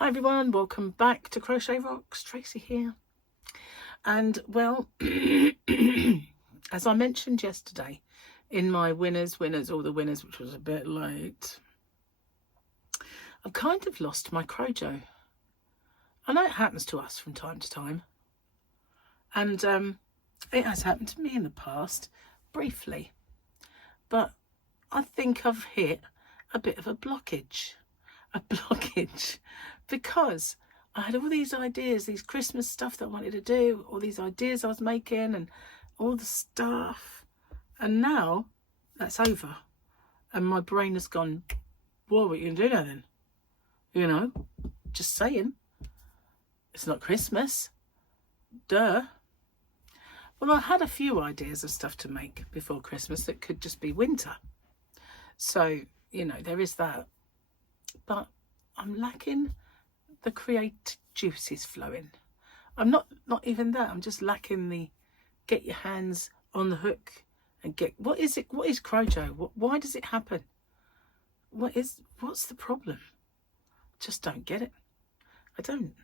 Hi everyone, welcome back to Crochet Rocks. Tracy here. And well, as I mentioned yesterday in my winners, all the winners, which was a bit late, I've kind of lost my crojo. I know it happens to us from time to time. And it has happened to me in the past, briefly. But I think I've hit a bit of a blockage. Because I had all these ideas, these Christmas stuff that I wanted to do, all these ideas I was making and all the stuff. And now that's over. And my brain has gone, what are you going to do now then? You know, just saying. It's not Christmas. Duh. Well, I had a few ideas of stuff to make before Christmas that could just be winter. So, you know, there is that. But I'm lacking the creative juices flowing. I'm not even that. I'm just lacking the get your hands on the hook and get, what is crojo? Why does it happen? What's the problem? Just don't get it. I don't.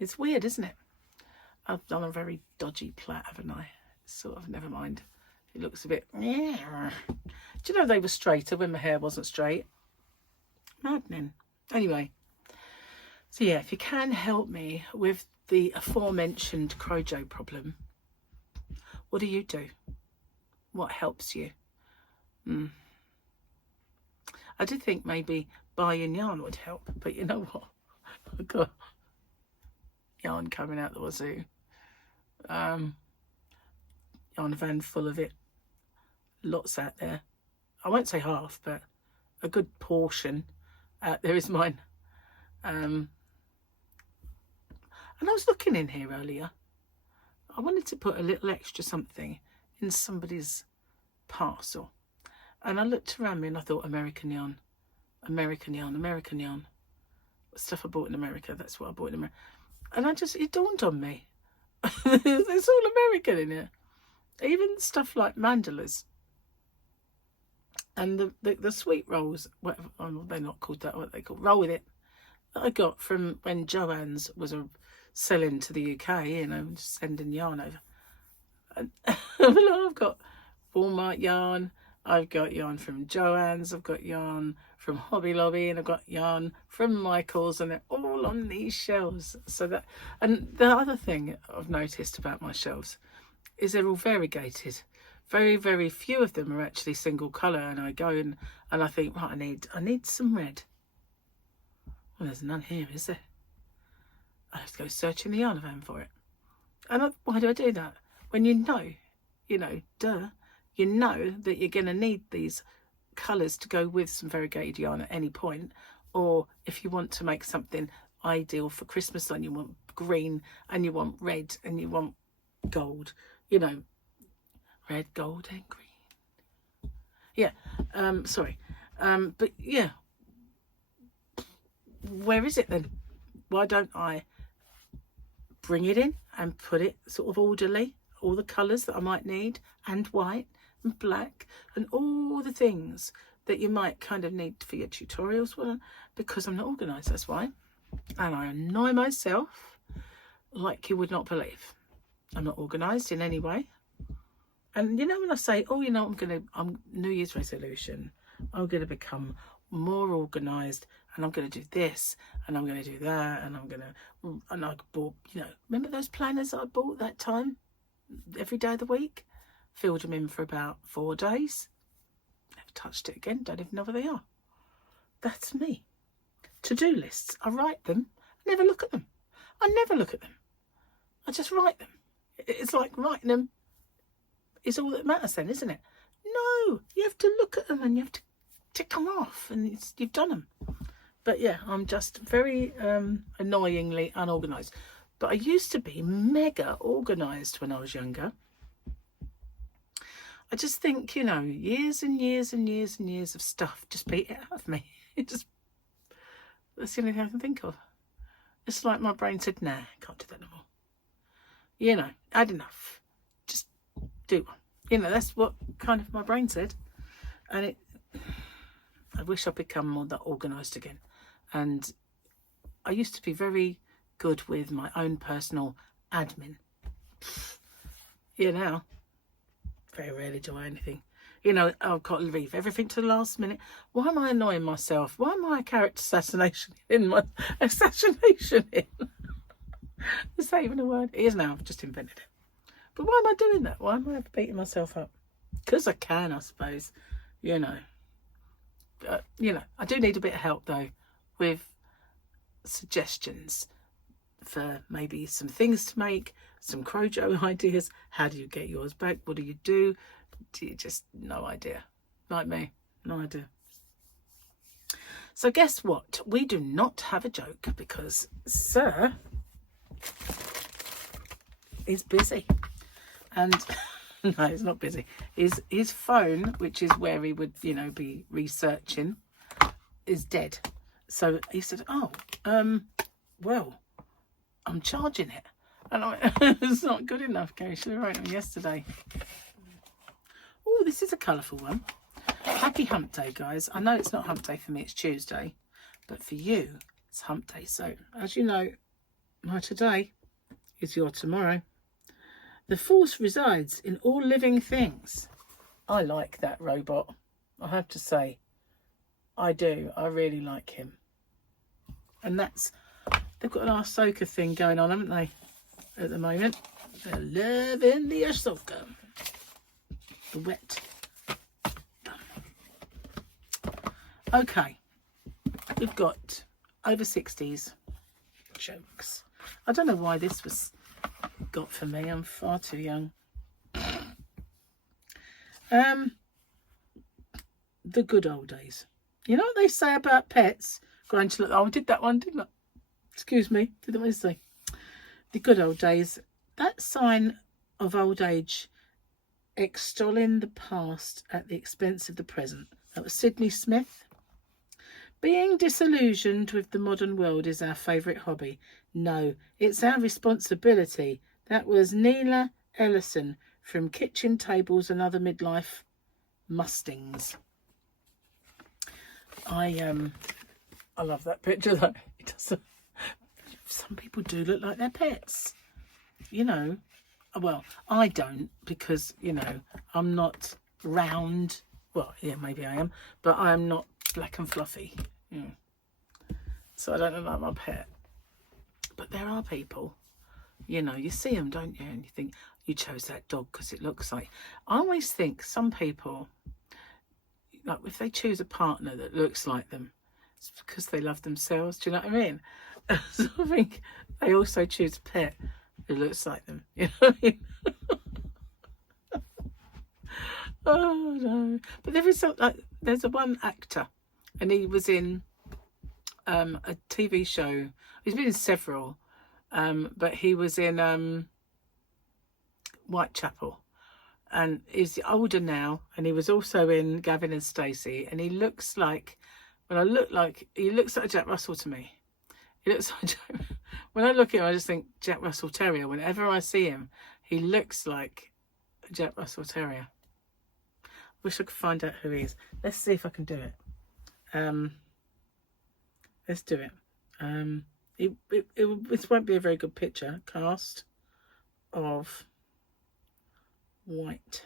It's weird, isn't it? I've done a very dodgy plait, haven't I? Sort of, never mind. It looks a bit, yeah. Do you know they were straighter when my hair wasn't straight? Maddening. Anyway, so yeah, if you can help me with the aforementioned crojo problem, what do you do? What helps you? I did think maybe buying yarn would help, but you know what? I've got yarn coming out the wazoo. Yarn van full of it. Lots out there. I won't say half, but a good portion. There is mine. And I was looking in here earlier. I wanted to put a little extra something in somebody's parcel. And I looked around me and I thought, American yarn. Stuff I bought in America, that's what I bought in America. And it dawned on me. It's all American in here. Even stuff like mandalas. And the sweet rolls, whatever, oh, they're not called that, what they call, roll with it, that I got from when Joanne's was selling to the UK, you know, just sending yarn over. And I've got Walmart yarn, I've got yarn from Joanne's, I've got yarn from Hobby Lobby, and I've got yarn from Michael's, and they're all on these shelves. So that, and the other thing I've noticed about my shelves is they're all variegated. Very, very few of them are actually single colour, and I go and I think, right, I need some red. Well, there's none here, is there? I have to go searching the yarn van for it. And why do I do that? When you know, duh, you know that you're going to need these colours to go with some variegated yarn at any point, or if you want to make something ideal for Christmas, and you want green, and you want red, and you want gold, you know, red, gold and green. Yeah, sorry. But yeah, where is it then? Why don't I bring it in and put it sort of orderly, all the colours that I might need, and white and black and all the things that you might kind of need for your tutorials? Well, because I'm not organised, that's why. And I annoy myself like you would not believe. I'm not organised in any way. And you know, when I say, oh, you know, I'm New Year's resolution, I'm going to become more organised, and I'm going to do this, and I'm going to do that, and I bought, you know, remember those planners I bought that time? Every day of the week? Filled them in for about 4 days. Never touched it again, don't even know where they are. That's me. To-do lists, I write them, I never look at them. I just write them. It's like writing them is all that matters then, isn't it? No, you have to look at them and you have to tick them off, and you've done them. But yeah, I'm just very annoyingly unorganised. But I used to be mega organised when I was younger. I just think, you know, years and years and years and years of stuff just beat it out of me. That's the only thing I can think of. It's like my brain said, nah, can't do that no more. You know, I had enough. Just do one. You know, that's what kind of my brain said. And I wish I'd become more that organised again. And I used to be very good with my own personal admin. You know, very rarely do I anything. You know, I've got to leave everything to the last minute. Why am I annoying myself? Why am I a character assassination in my assassination in? Is that even a word? It is now. I've just invented it. But why am I doing that? Why am I beating myself up? Because I can, I suppose. You know. You know, I do need a bit of help though with suggestions for maybe some things to make, some crochet ideas. How do you get yours back? What do you do? Do you just, no idea. Like me, no idea. So guess what? We do not have a joke because Sir is busy. And no, he's not busy. His phone, which is where he would, you know, be researching, is dead. So he said, oh, well, I'm charging it. And I went, it's not good enough, Gary. Should have written them yesterday. Oh, this is a colourful one. Happy hump day, guys. I know it's not hump day for me, it's Tuesday. But for you, it's hump day. So, as you know, my today is your tomorrow. The force resides in all living things. I like that robot. I have to say. I do. I really like him. And that's, they've got an Ahsoka thing going on, haven't they, at the moment? They're loving the Ahsoka. The wet. Okay. We've got over 60s jokes. I don't know why this was got for me. I'm far too young. The good old days. You know what they say about pets? Going to look. Oh, I did that one, didn't I? Excuse me. Did I say? The good old days. That sign of old age, extolling the past at the expense of the present. That was Sydney Smith. Being disillusioned with the modern world is our favourite hobby. No, it's our responsibility. That was Neela Ellison from Kitchen Tables and Other Midlife Mustings. I love that picture though. It doesn't. Some people do look like their pets. You know. Well, I don't, because, you know, I'm not round. Well, yeah, maybe I am, but I am not black and fluffy. So I don't look like my pet. But there are people, you know, you see them, don't you? And you think, you chose that dog because it looks like. I always think some people, like if they choose a partner that looks like them, it's because they love themselves. Do you know what I mean? So I think they also choose a pet who looks like them. You know what I mean? Oh no! But there is some, like, there's a one actor, and he was in a TV show. He's been in several, but he was in Whitechapel, and he's older now. And he was also in Gavin and Stacey. And he looks like, he looks like Jack Russell to me. He looks like when I look at him, I just think Jack Russell Terrier. Whenever I see him, he looks like a Jack Russell Terrier. Wish I could find out who he is. Let's see if I can do it. Let's do it. This won't be a very good picture. Cast of Whitechapel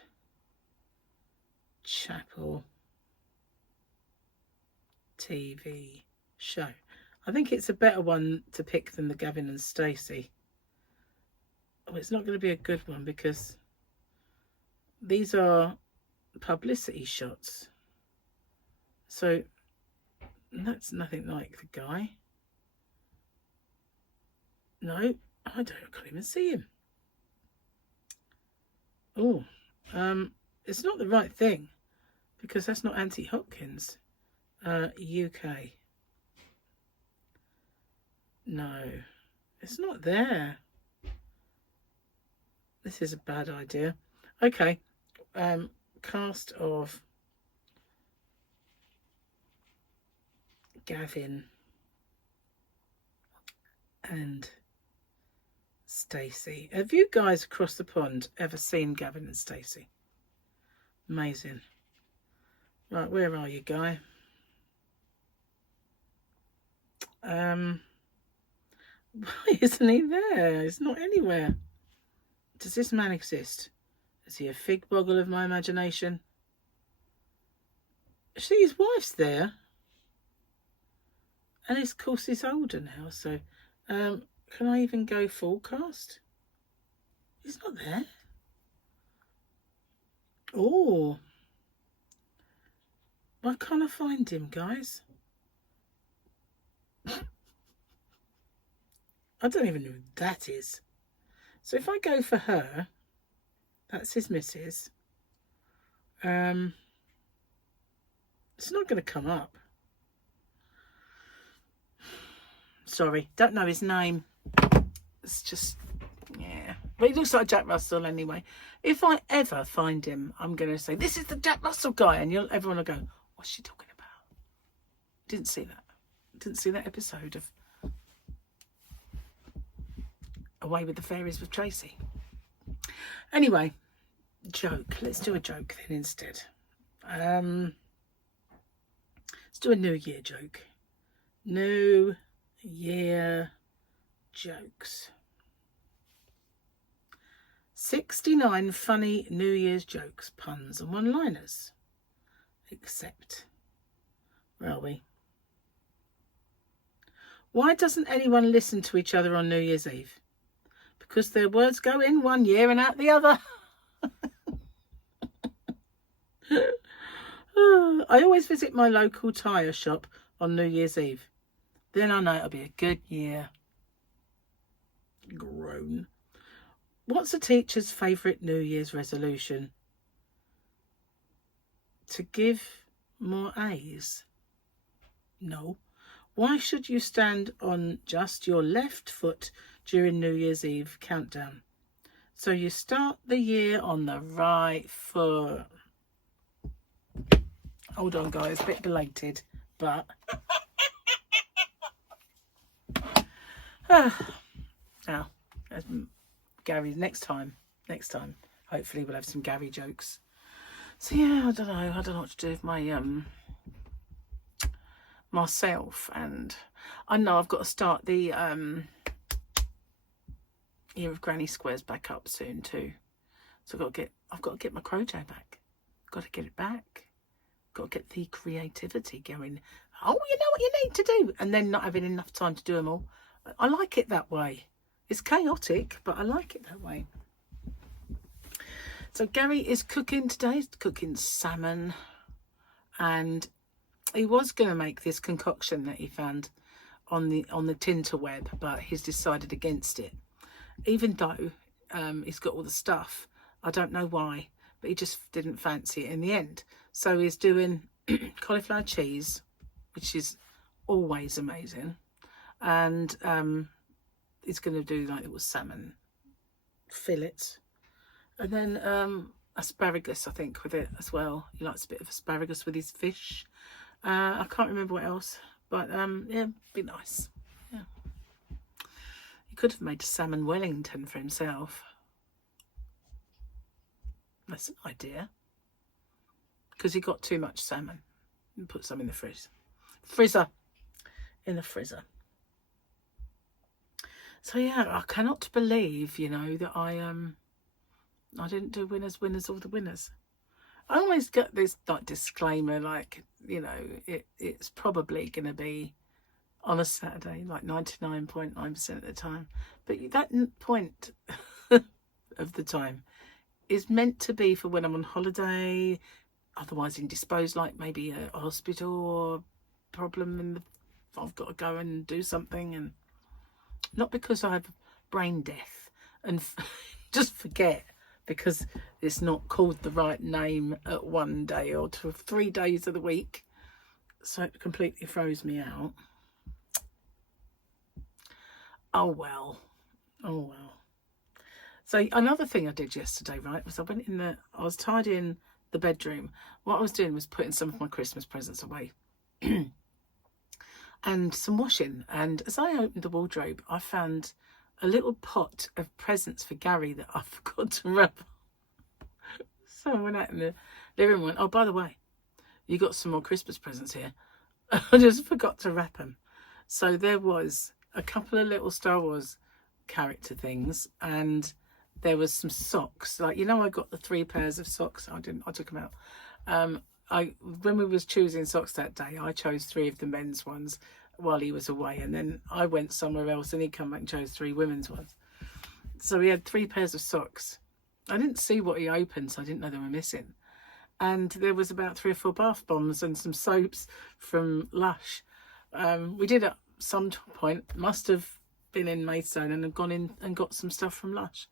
TV show. I think it's a better one to pick than the Gavin and Stacey. Oh, it's not going to be a good one because these are publicity shots. So that's nothing like the guy. No, I can't even see him. Oh, it's not the right thing because that's not Anthony Hopkins. UK. No, it's not there. This is a bad idea. Okay, cast of Gavin and Stacey. Have you guys across the pond ever seen Gavin and Stacey? Amazing. Right, where are you, guy? Why isn't he there? He's not anywhere. Does this man exist? Is he a fig boggle of my imagination? See, his wife's there. And of course he's older now, so can I even go full cast? He's not there. Oh. Why can't I find him, guys? I don't even know who that is. So if I go for her, that's his missus. It's not going to come up. Sorry, don't know his name. It's just, yeah. But he looks like Jack Russell anyway. If I ever find him, I'm going to say, this is the Jack Russell guy. And everyone will go, what's she talking about? Didn't see that. Didn't see that episode of Away with the Fairies with Tracy. Anyway, joke. Let's do a joke then instead. Let's do a New Year joke. New Year jokes. 69 funny New Year's jokes, puns and one-liners. Except, where are we? Why doesn't anyone listen to each other on New Year's Eve? Because their words go in one year and out the other. I always visit my local tyre shop on New Year's Eve. Then I know it'll be a good year. Groan. What's a teacher's favourite New Year's resolution? To give more A's? No. Why should you stand on just your left foot during New Year's Eve countdown? So you start the year on the right foot. Hold on, guys, a bit belated, but now Gary, next time, hopefully we'll have some Gary jokes. So yeah, I don't know what to do with my myself, and I know I've got to start the Year of Granny Squares back up soon too. So I've got to get my crochet back. Got to get it back. Got to get the creativity going. Oh, you know what you need to do, and then not having enough time to do them all. I like it that way. It's chaotic, but I like it that way. So Gary is cooking today. He's cooking salmon, and he was going to make this concoction that he found on the Tinterweb, but he's decided against it. Even though he's got all the stuff, I don't know why, but he just didn't fancy it in the end. So he's doing cauliflower cheese, which is always amazing, and he's going to do like little salmon fillets, and then asparagus, I think, with it as well. He likes a bit of asparagus with his fish. I can't remember what else, but yeah, be nice. Yeah, he could have made a salmon Wellington for himself. That's an idea, because he got too much salmon and put some in the freezer. In the freezer. So yeah, I cannot believe, you know, that I didn't do winners or the winners. I always get this like disclaimer, like, you know, it's probably going to be on a Saturday, like 99.9% of the time. But that point of the time is meant to be for when I'm on holiday, otherwise indisposed, like maybe a hospital or problem, and I've got to go and do something, and not because I have brain death and just forget because it's not called the right name at one day or 3 days of the week. So it completely throws me out. Oh well. So another thing I did yesterday, right, was I was tidying the bedroom. What I was doing was putting some of my Christmas presents away. And some washing. And as I opened the wardrobe, I found a little pot of presents for Gary that I forgot to wrap. So I went out in the living room and went, oh, by the way, you got some more Christmas presents here. I just forgot to wrap them. So there was a couple of little Star Wars character things, and there was some socks. Like, you know, I got the 3 pairs of socks. I took them out. When we was choosing socks that day, I chose 3 of the men's ones while he was away, and then I went somewhere else and he come back and chose 3 women's ones. So we had 3 pairs of socks. I didn't see what he opened, so I didn't know they were missing. And there was about 3 or 4 bath bombs and some soaps from Lush. We did at some point, must have been in Maidstone and have gone in and got some stuff from Lush.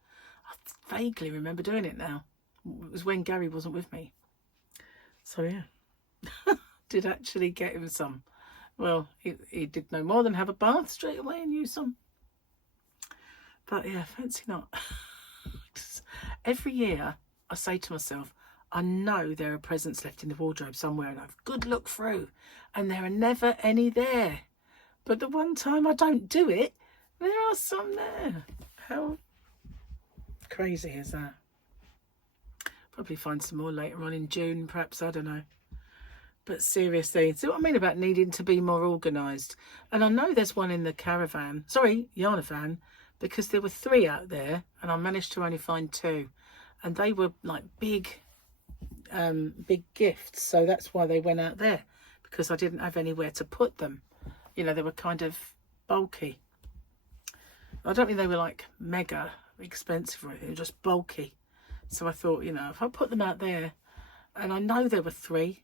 I vaguely remember doing it now. It was when Gary wasn't with me. So yeah, did actually get him some. Well, he did no more than have a bath straight away and use some. But yeah, fancy not. Every year I say to myself, I know there are presents left in the wardrobe somewhere, and I've good look through and there are never any there. But the one time I don't do it, there are some there. How crazy is that? Probably find some more later on in June, perhaps, I don't know. But seriously, see what I mean about needing to be more organised? And I know there's one in the caravan, sorry, yarnavan, because there were 3 out there and I managed to only find 2. And they were like big gifts. So that's why they went out there, because I didn't have anywhere to put them. You know, they were kind of bulky. I don't think they were like mega expensive or anything, they were just bulky. So I thought, you know, if I put them out there, and I know there were 3,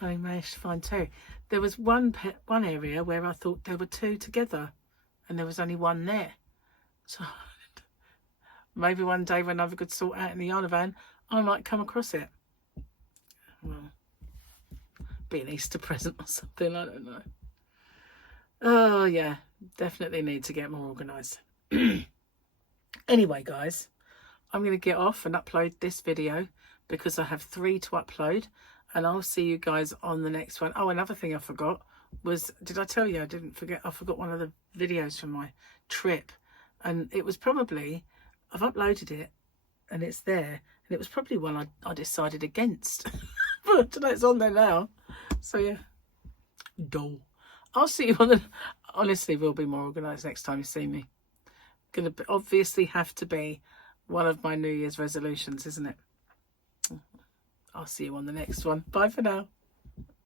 I managed to find 2. There was one area where I thought there were 2 together, and there was only 1 there. So maybe one day when I have a good sort out in the yarnavan, I might come across it. Well, be an Easter present or something, I don't know. Oh yeah, definitely need to get more organised. Anyway, guys, I'm going to get off and upload this video because I have 3 to upload, and I'll see you guys on the next one. Oh, another thing I forgot was, did I tell you I didn't forget? I forgot one of the videos from my trip, and it was probably, I've uploaded it and it's there, and it was probably one I decided against. But today it's on there now. So yeah, dull. I'll see you on the, honestly, we'll be more organised next time you see me. Gonna obviously have to be one of my New Year's resolutions, isn't it? I'll see you on the next one. Bye for now.